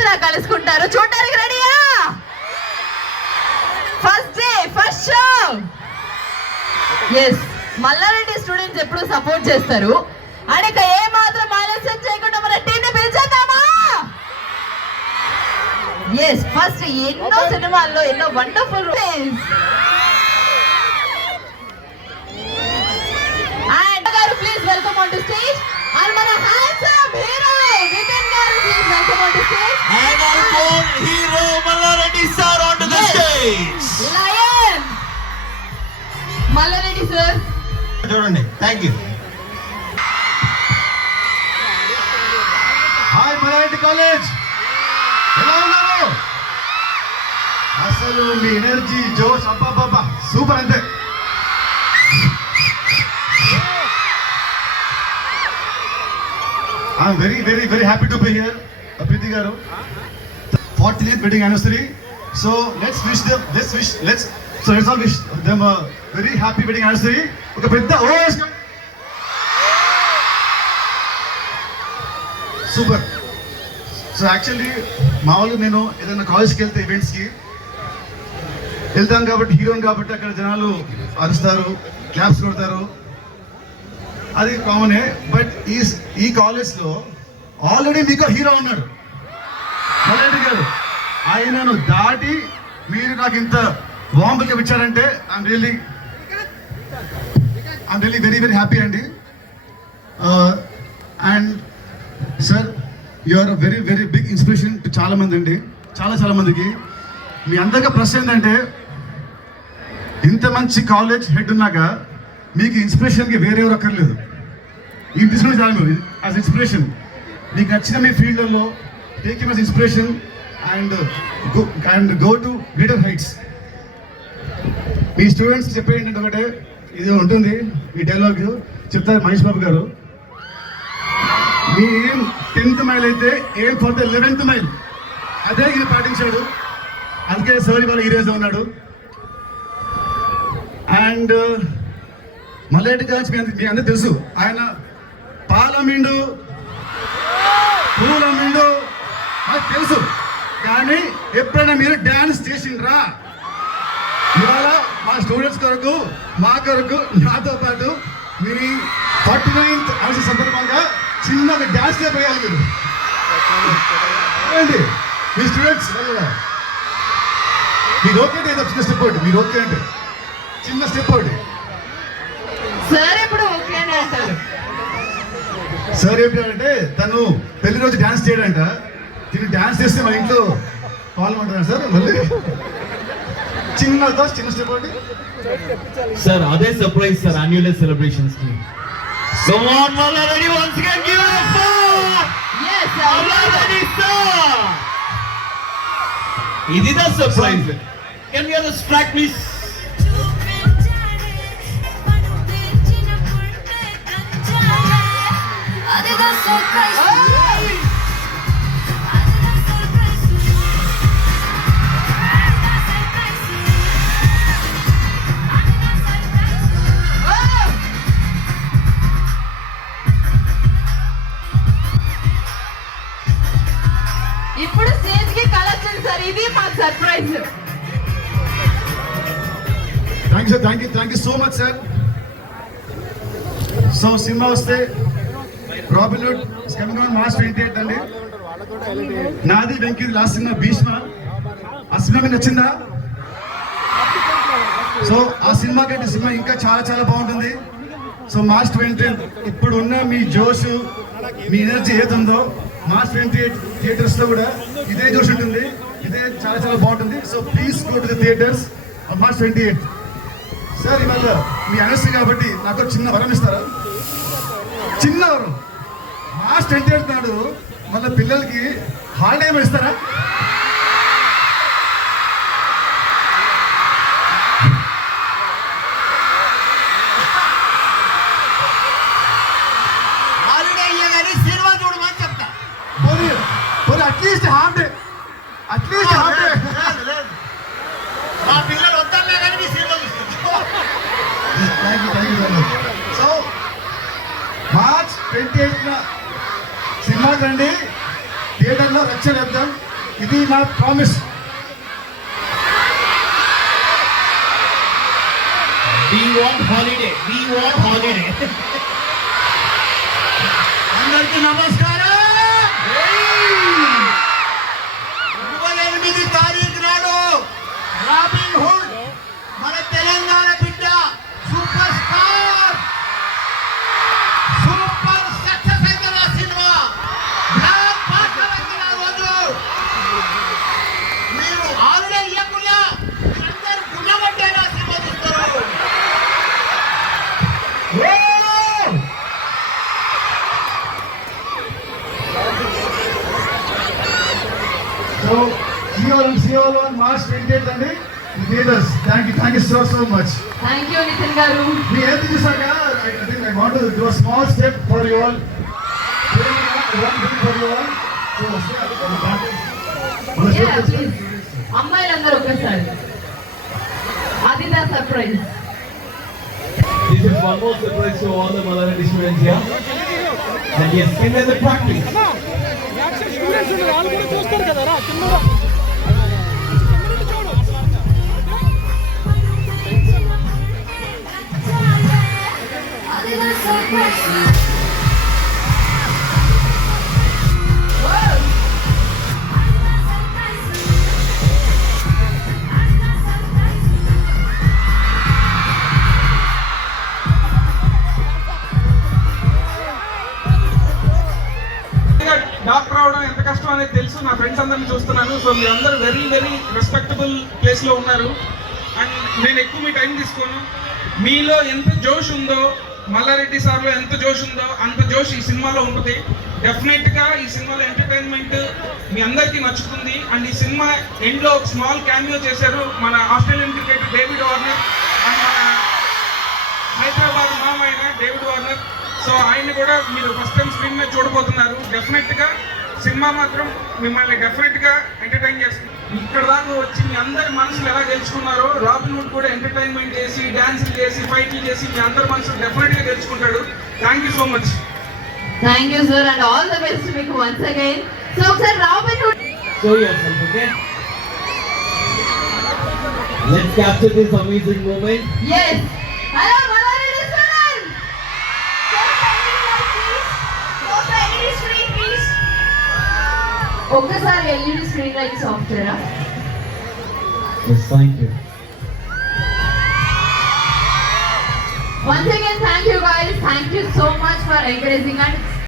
ఎత్తున కలుసుకుంటారు. చూడడానికి రెడీయా? First day first show. Yes, Mallareddy students ఎప్పుడు సపోర్ట్ చేస్తారు. అండ్ ఇక ఏ మాత్రం ఆలస్యం చేయకుండా మన టీం ని పిలిచేద్దామా? ఎస్, ఫస్ట్ ఎన్నో సినిమాల్లో ఎన్నో వండర్ఫుల్ రోల్స్. అండ్ గారు please welcome on to stage. And మన హ్యాండ్సమ్ హీరో విపిన్ గారు please welcome on to stage. And our own hero Mallareddy sir onto the stage. Lion Mallareddy sir చూడండి. Thank you. Hi Mallareddy college, ఎలా ఉన్నారు? అసలు మీ energy జోష్ అబ్బా సూపర్. అంతే, I'm very very very happy to be here. Preethi గారు 40th wedding anniversary, so let's wish all wish them a very happy wedding anniversary. ఒక పెద్ద సూపర్. సో యాక్చువల్లీ మామూలుగా నేను ఏదైనా కాలేజ్కి వెళ్తే ఈవెంట్స్కి వెళ్తాం కాబట్టి, హీరోని కాబట్టి అక్కడ జనాలు అరుస్తారు, క్లాప్స్ కొడతారు, అది కామనే. బట్ ఈ కాలేజ్లో ఆల్రెడీ మీకు హీరో ఉన్నాడు మల్లారెడ్డి గారు. ఆయనను దాటి మీరు నాకు ఇంత వామ్ వెల్కమ్ ఇచ్చారంటే I'm really very very happy అండి. And sir, you are very very big inspiration to చాలా మంది అండి, చాలా మందికి. మీ అందరికీ ప్రశ్న ఏంటంటే, ఇంత మంచి కాలేజ్ హెడ్ ఉన్నాక మీకు ఇన్స్పిరేషన్కి వేరే ఎవరు అక్కర్లేదు. ఈ తీసుకుని చాలు యాజ్ ఇన్స్పిరేషన్. మీకు నచ్చిన మీ ఫీల్డ్లలో take him as inspiration and go to greater heights. మీ స్టూడెంట్స్ చెప్పే ఏంటంటే ఒకటే, ఇది ఉంటుంది ఈ డైలాగ్ చెప్తారు మహేష్ బాబు గారు. మీ ఏం 10th మైల్ అయితే ఏం ఫర్ ద 11th మైల్, అదే ఇది పాటించాడు. అందుకే సార్ ఇవాళ ఈ రోజు ఉన్నాడు. అండ్ మల్లారెడ్డి గారు మీ అందరూ తెలుసు, ఆయన పాలమిండు పూలమిండు అది తెలుసు, కానీ ఎప్పుడైనా మీరు డ్యాన్స్ చేసిండ్రా? ఇవాళ మా స్టూడెంట్స్ కొరకు, మా కొరకు, నాతో పాటు మీ 49th అవసరం సందర్భంగా చిన్నగా డ్యాన్స్ చేయాలి మీరు. మీ స్టూడెంట్స్ మీరు ఓకే అంటే చిన్న స్టెప్ ఒకటి, మీరు ఓకే అంటే చిన్న స్టెప్ ఒకటి. సార్ ఇప్పుడు ఓకే అని అంటారు. సార్ ఏంటంటే తను పెళ్లి రోజు డ్యాన్స్ చేయడంట, తిని డ్యాన్స్ చేస్తే మా ఇంట్లో పాల్గొంటున్నాడు సార్. మళ్ళీ చిన్న స్టెప్ ఒకటి సార్, అదే సర్ప్రైజ్ సార్ యాన్యువల్ సెలబ్రేషన్స్ కి. So on Mallareddy once again give it up for yes Mallareddy sir. This is the surprise. Can we have the track please? ఇప్పుడు స్టేజ్ కి కలెక్షన్ సార్, ఇది మా surprise. Thank you so much sir. So cinema వస్తే Robin Hood coming on March 28 అండి. నాది Venky last cinema Bhishma. ఆ సినిమా మీకు నచ్చిందా? సో ఆ సినిమా కంటే సినిమా ఇంకా చాలా బాగుంటుంది. సో March 28 ఇప్పుడు ఉన్న మీ జోష్, మీ ఎనర్జీ ఏదుందో March 28 థియేటర్స్ లో కూడా ఇదే జోష్ ఉంటుంది, ఇదే చాలా బాగుంటుంది. So please go to the theatres on March 28. సార్, ఇవాళ మీ అనర్సరీ కాబట్టి నాకు చిన్న వరం ఇస్తారా? చిన్న వరం. March 28 నాడు మళ్ళీ పిల్లలకి హాలిడే ఏమైనా ఇస్తారా? హాలిడే ఇయ్యగానే సినిమా చూడమని చెప్తా. At least half day. మా పిల్లలు వద్దన్నా కానీ మీ సినిమా చూస్తారు. Thank you so much. So March 28 సినిమాకి రండి, థియేటర్లో రచ్చ చెప్తాం. ఇది నా promise. We want holiday. We want holiday. అందరికీ నమస్కారం. 28 తారీఖు నాడు రాబిన్ హుడ్ మన తెలంగాణ బిడ్డ సూపర్ స్టార్ సూపర్ సక్సెస్ అయిన సినిమా బ్లాక్ బాస్టర్ అయిన రోజు మీరు హాలిడే ఇవ్వకుండా అందరూ గుణగట్టే సినిమా చూస్తారు. So, see you all on March 28th అండి. Theaters. Thank you so much. Thank you Nithin గారు. మీ హెల్త్ చూసాక I think I want to do a small step for you all. One thing for you all. Yeah, please. అమ్మాయిలందరూ ఒక్కసారి. అది నా surprise. This is one more surprise to all the Malarati students here. And yes, in the practice. Doctor అవడం ఎంత కష్టం అనేది తెలుసు. నా ఫ్రెండ్స్ అందరిని చూస్తున్నాను. సో మీరు అందరూ వెరీ వెరీ రెస్పెక్టబుల్ ప్లేస్లో ఉన్నారు. అండ్ నేను ఎక్కువ మీ టైం తీసుకోను. మీలో ఎంత జోష్ ఉందో, మల్లారెడ్డి సార్లో ఎంత జోష్ ఉందో అంత జోష్ ఈ సినిమాలో ఉంటుంది. డెఫినెట్గా ఈ సినిమాలో ఎంటర్టైన్మెంట్ మీ అందరికీ నచ్చుతుంది. అండ్ ఈ సినిమా ఎండ్లో ఒక స్మాల్ క్యామియో చేశారు మన Australian cricketer David Warner and మన హైదరాబాద్ మామ అయిన డేవిడ్ వార్నర్. సో ఆయన్ని కూడా మీరు ఫస్ట్ టైం స్క్రీన్ మీద చూడబోతున్నారు. డెఫినెట్గా సినిమా మాత్రం మిమ్మల్ని డెఫినెట్గా ఎంటర్టైన్ చేస్తుంది. ఇక్కడ దాకా వచ్చి మీ అందరి మనసులు ఎలా గెలుచుకున్నారో రాబిన్ హుడ్ కూడా ఎంటర్టైన్మెంట్ చేసి డాన్సులు చేసి ఫైట్లు చేసి మీ అందరి మనసులు డెఫినెట్గా గెలుచుకుంటాడు. Thank you so much. Thank you sir and all the best మీకు వన్స్ అగైన్. సో ఒకసారి Robin Hood. Show yourself, okay? Let's capture this amazing moment. Yes. Hello Malaradi students. ఒక్కసారి ఎల్ఈడి స్క్రీన్ లైట్స్ ఆఫ్ చేయరా? Yes, thank you. Once again, thank you guys. Thank you so much for encouraging us.